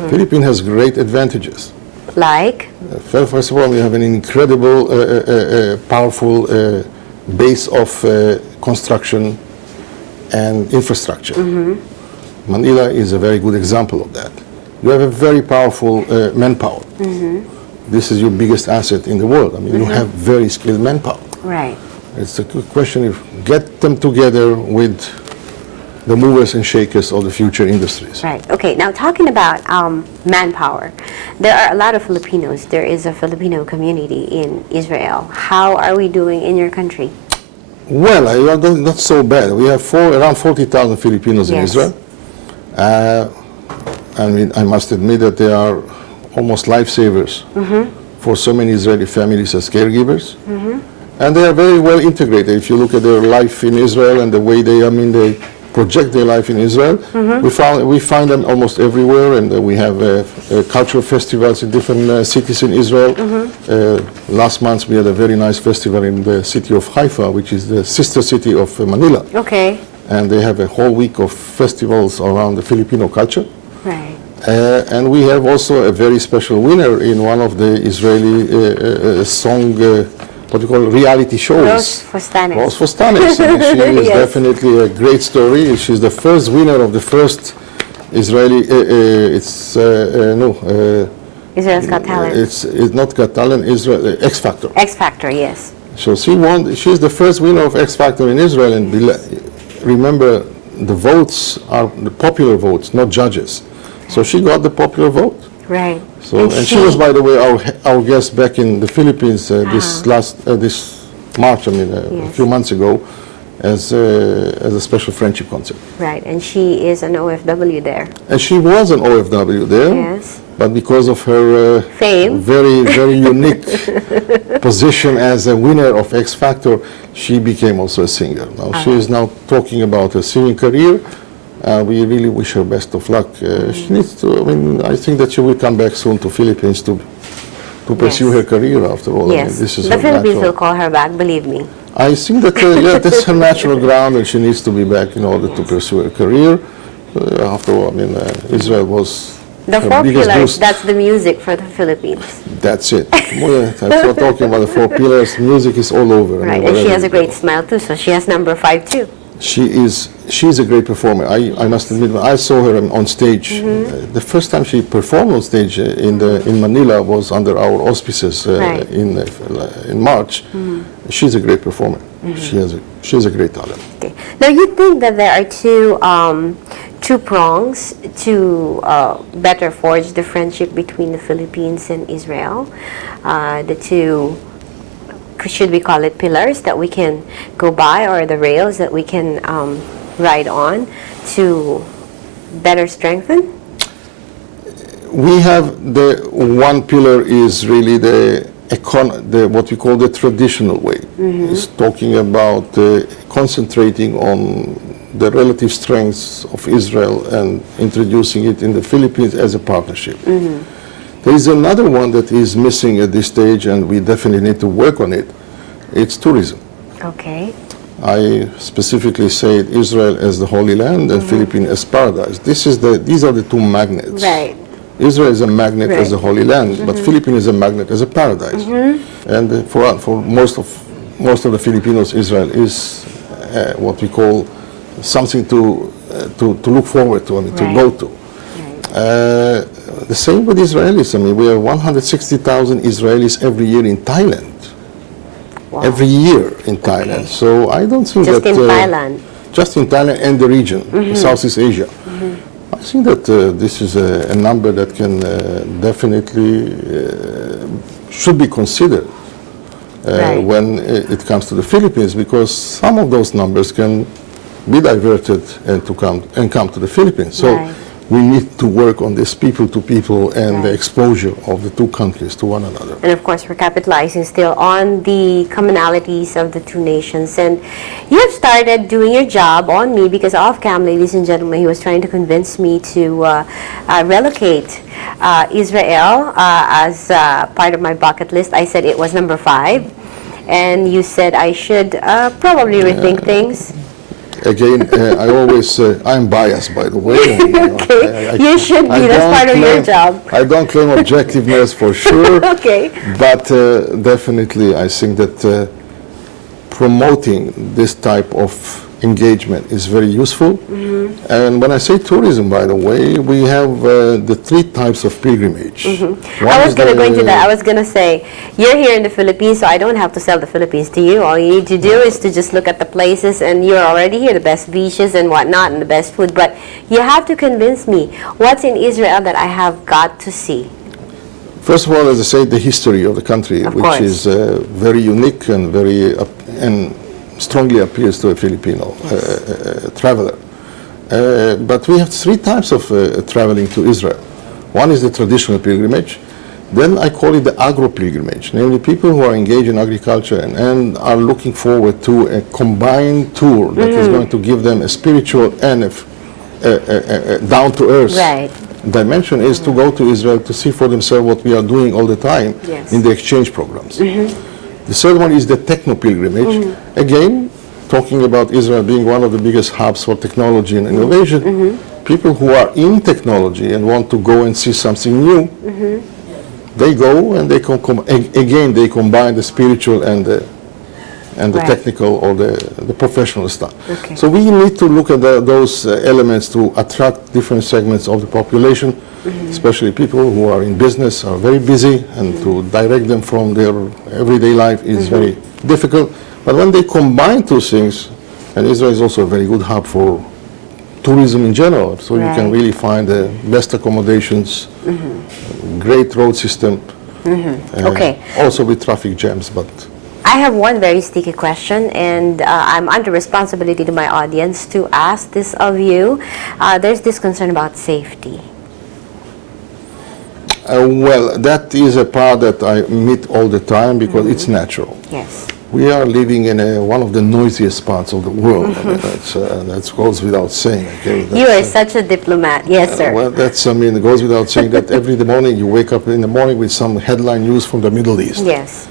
Philippines has great advantages. Like? First of all, we have an incredible, powerful base of construction and infrastructure. Manila is a very good example of that. You have a very powerful manpower. This is your biggest asset in the world. I mean, you have very skilled manpower. Right. It's a good question if get them together with the movers and shakers of the future industries. Right. Okay. Now, talking about manpower, there are a lot of Filipinos. There is a Filipino community in Israel. How are we doing in your country? Well, not so bad. We have around 40,000 Filipinos in Yes. Israel. I mean, I must admit that they are almost lifesavers for so many Israeli families as caregivers. And they are very well integrated. If you look at their life in Israel and the way they project their life in Israel, we find them almost everywhere, and we have cultural festivals in different cities in Israel. Last month we had a very nice festival in the city of Haifa, which is the sister city of Manila. Okay. And they have a whole week of festivals around the Filipino culture. Right. And we have also a very special winner in one of the Israeli song, what you call reality shows. Rose Fostanes. Rose Fostanes. And she is Yes. definitely a great story. She's the first winner of the first Israeli, Israel's Got Talent. it's not Got Talent, Israel, X Factor. X Factor, yes. So she's the first winner of X Factor in Israel, and remember, the votes are the popular votes, not judges. So she got the popular vote. Right. So, and she was, by the way, our guest back in the Philippines this March, a few months ago, as a special friendship concert. Right, and she is an OFW there. And she was an OFW there, Yes. but because of her Fame. very, very unique position as a winner of X Factor, she became also a singer. Now she is now talking about her singing career. We really wish her best of luck. She needs to. I think that she will come back soon to Philippines to pursue her career. After all, Yes, this is the her Philippines natural. will call her back, believe me. I think that that's her natural ground, and she needs to be back in order to pursue her career. After all, Israel was The her four biggest pillars, boost. that's the music for the Philippines. That's it. That's what talking about the four pillars. Music is all over. Right, and she has a great smile too, so she has number 5 too. She's a great performer. I must admit, when I saw her on stage, the first time she performed on stage in Manila was under our auspices Right. in March. She's a great performer. She has a great talent. Okay. Now, you think that there are two prongs to better forge the friendship between the Philippines and Israel? The two, should we call it pillars that we can go by, or the rails that we can ride on to better strengthen? We have the one pillar is really the what we call the traditional way. It's talking about concentrating on the relative strengths of Israel and introducing it in the Philippines as a partnership. There is another one that is missing at this stage, and we definitely need to work on it. It's tourism. Okay. I specifically say Israel as the Holy Land and Philippines as paradise. These are the two magnets. Right. Israel is a magnet as a Right. Holy Land, but Philippines is a magnet as a paradise. And for most of the Filipinos, Israel is what we call something to look forward to and to Right. go to. The same with Israelis. We have 160,000 Israelis every year in Thailand. Wow. Every year in Thailand. So I don't think Just that in Thailand. just in Thailand and the region, Southeast Asia. I think that this is a number that can definitely should be considered Right. when it comes to the Philippines, because some of those numbers can be diverted and come to the Philippines. So Right. we need to work on this people to people and the Right. exposure of the two countries to one another. And of course, we're capitalizing still on the commonalities of the two nations. And you have started doing your job on me, because off cam, ladies and gentlemen, he was trying to convince me to relocate Israel as part of my bucket list. I said it was number 5. And you said I should probably rethink things. Again, I always I'm biased, by the way. and, Okay. You should be. I That's don't part of your claim- job. I don't claim objectiveness for sure. Okay. But definitely, I think that promoting this type of engagement is very useful. And when I say tourism, by the way, we have the three types of pilgrimage. I was going to go into that. I was going to say, you're here in the Philippines, so I don't have to sell the Philippines to you. All you need to do is to just look at the places, and you're already here, the best beaches and whatnot, and the best food. But you have to convince me, what's in Israel that I have got to see? First of all, as I say, the history of the country, Of which course. is very unique and very and strongly appeals to a Filipino traveler. But we have three types of traveling to Israel. One is the traditional pilgrimage. Then I call it the agro-pilgrimage, namely people who are engaged in agriculture and are looking forward to a combined tour that is going to give them a spiritual and a down-to-earth Right. dimension, is to go to Israel to see for themselves what we are doing all the time Yes. in the exchange programs. The third one is the techno-pilgrimage. Again, talking about Israel being one of the biggest hubs for technology and innovation, people who are in technology and want to go and see something new, they go and they again they combine the spiritual and the Right. technical or the professional stuff. Okay. So we need to look at those elements to attract different segments of the population, especially people who are in business, are very busy, and to direct them from their everyday life is very difficult. But when they combine two things, and Israel is also a very good hub for tourism in general, so you can Right. really find the best accommodations, great road system, Okay. also with traffic jams, but I have one very sticky question, and I'm under responsibility to my audience to ask this of you. There's this concern about safety. well, that is a part that I meet all the time because it's natural. Yes. We are living in one of the noisiest parts of the world. I mean, that goes without saying. Okay? You are such a diplomat. Yes, sir. Well, it goes without saying that every morning you wake up in the morning with some headline news from the Middle East. Yes.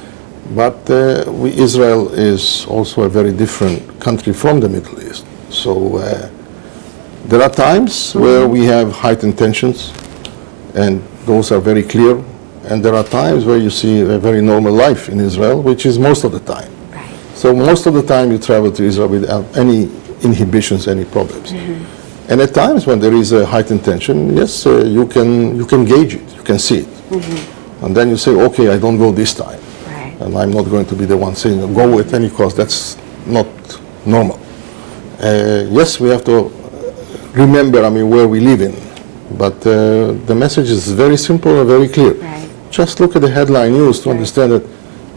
But Israel is also a very different country from the Middle East. So there are times where we have heightened tensions, and those are very clear. And there are times where you see a very normal life in Israel, which is most of the time. Right. So most of the time you travel to Israel without any inhibitions, any problems. And at times when there is a heightened tension, yes, you can gauge it, you can see it. And then you say, okay, I don't go this time. Right. And I'm not going to be the one saying, go at any cost. That's not normal. Yes, we have to remember, where we live in. But the message is very simple and very clear. Right. Just look at the headline news to understand that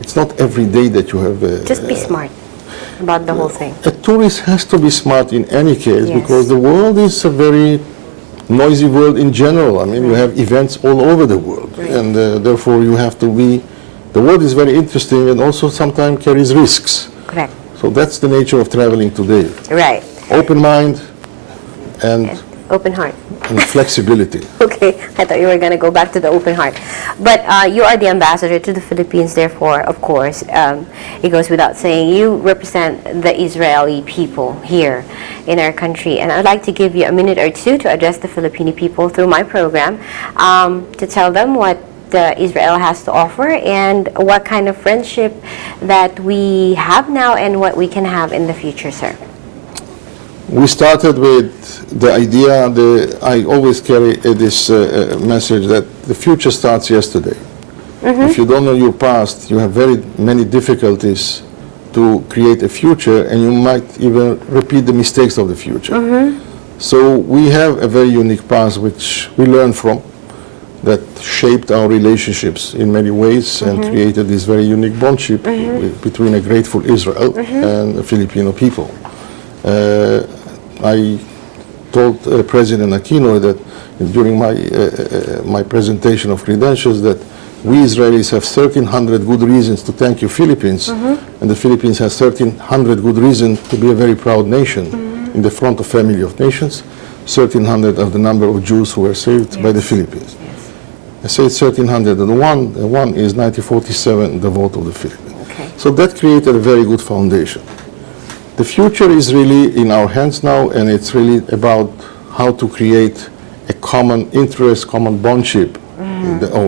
it's not every day that you have... Just be smart about the whole thing. A tourist has to be smart in any case Yes. because the world is a very noisy world in general. You have events all over the world. Right. And therefore you have to be... The world is very interesting and also sometimes carries risks. Correct. So that's the nature of traveling today. Right. Open mind and Open heart. flexibility. Okay, I thought you were going to go back to the open heart. But you are the ambassador to the Philippines, therefore, of course, it goes without saying, you represent the Israeli people here in our country. And I'd like to give you a minute or two to address the Filipino people through my program, to tell them what Israel has to offer and what kind of friendship that we have now and what we can have in the future, sir. We started with the idea, I always carry this message that the future starts yesterday. If you don't know your past, you have very many difficulties to create a future, and you might even repeat the mistakes of the future. So we have a very unique past which we learn from, that shaped our relationships in many ways and created this very unique bondship between a grateful Israel and the Filipino people. I told President Aquino that during my presentation of credentials that we Israelis have 1,300 good reasons to thank you Philippines, and the Philippines has 1,300 good reasons to be a very proud nation in the front of family of nations. 1,300 of the number of Jews who were saved by the Philippines. I say 1,300, and the one is 1947, the vote of the Philippines. Okay. So that created a very good foundation. The future is really in our hands now, and it's really about how to create a common interest, common bondship,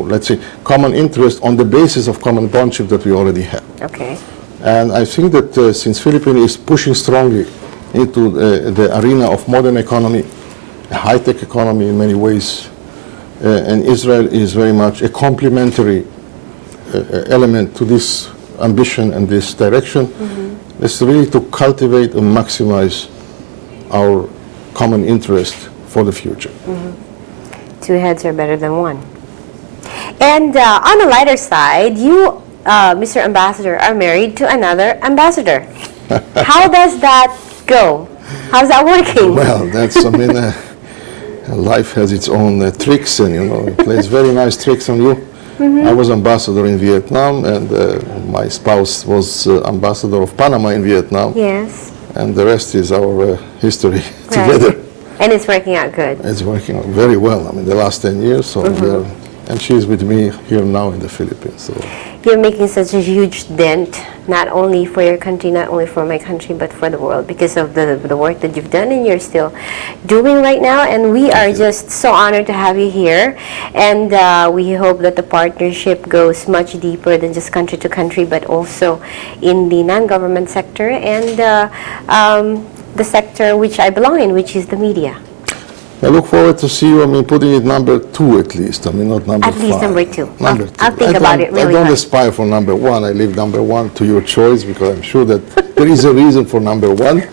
let's say common interest on the basis of common bondship that we already have. Okay. And I think that since Philippines is pushing strongly into the arena of modern economy, a high-tech economy in many ways. And Israel is very much a complementary element to this ambition and this direction. It's really to cultivate and maximize our common interest for the future. Two heads are better than one. And on the lighter side, you, Mr. Ambassador, are married to another ambassador. How does that go? How's that working? Well, that's, I mean, life has its own tricks, and, you know, it plays very nice tricks on you. I was ambassador in Vietnam, and my spouse was ambassador of Panama in Vietnam. Yes. And the rest is our history together. And it's working out good. It's working out very well. I mean, the last 10 years, so and she's with me here now in the Philippines. So. You're making such a huge dent, not only for your country, not only for my country, but for the world, because of the work that you've done and you're still doing right now. And we are just so honored to have you here. And we hope that the partnership goes much deeper than just country to country, but also in the non-government sector and the sector which I belong in, which is the media. I look forward to see you, I mean, putting it number 2 at least. I mean, not number 5. At least number 2. Number 2. I'll think about it really I don't hard. aspire for number 1. I leave number 1 to your choice, because I'm sure that there is a reason for number 1.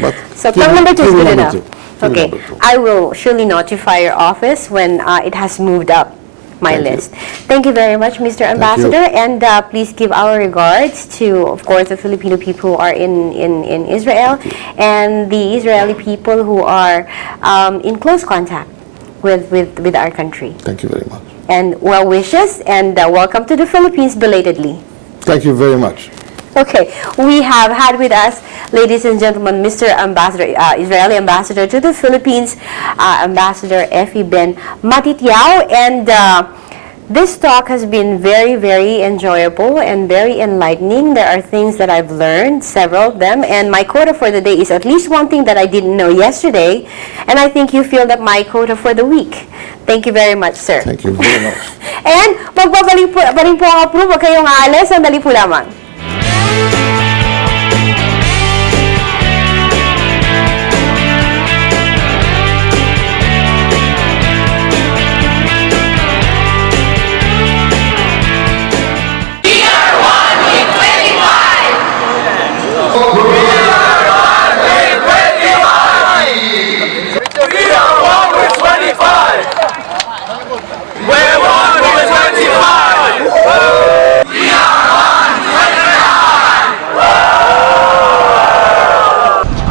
But So give number 2 is me good number enough. 2. Give me Okay, number 2. I will surely notify your office when it has moved up my Thank you. list. Thank you very much, Mr. Ambassador, and please give our regards to, of course, the Filipino people who are in Israel and the Israeli people who are in close contact with our country. Thank you very much. And well wishes, and welcome to the Philippines belatedly. Thank you very much. Okay, we have had with us, ladies and gentlemen, Mr. Ambassador, Israeli Ambassador to the Philippines, Ambassador Aprub Matitiao, and this talk has been very, very enjoyable and very enlightening. There are things that I've learned, several of them, and my quota for the day is at least one thing that I didn't know yesterday, and I think you filled up my quota for the week. Thank you very much, sir. Thank you very much. And magbabalik po ang Aprub, huwag kayong aalis, sandali po lamang.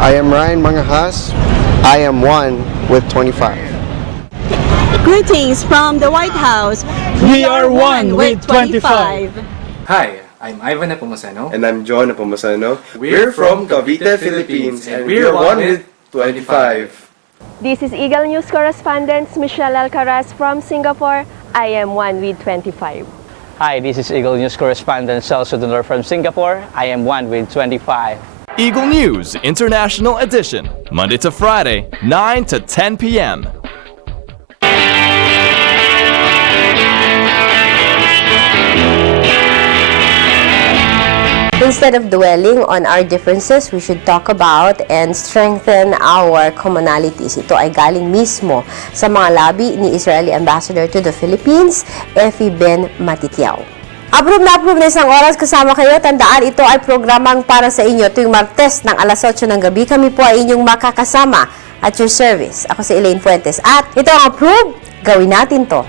I am Ryan Mangahas. I am 1 with 25. Greetings from the White House. We are 1 with 25. Hi, I'm Ivan Nepomuceno. And I'm John Nepomuceno. We're from Cavite, Philippines, and we're 1 with 25. This is Eagle News correspondent Michelle Alcaraz from Singapore. I am 1 with 25. Hi, this is Eagle News correspondent Celso Donor from Singapore. I am 1 with 25. Eagle News International Edition, Monday to Friday, 9 to 10 p.m. Instead of dwelling on our differences, we should talk about and strengthen our commonalities. Ito ay galing mismo sa mga labi ni Israeli Ambassador to the Philippines, Aprub Matitiao. Approve na isang oras kasama kayo. Tandaan, ito ay programang para sa inyo tuwing Martes ng alas 8 ng gabi. Kami po ay inyong makakasama at your service. Ako si Elaine Fuentes. At ito ang Approve, gawin natin to.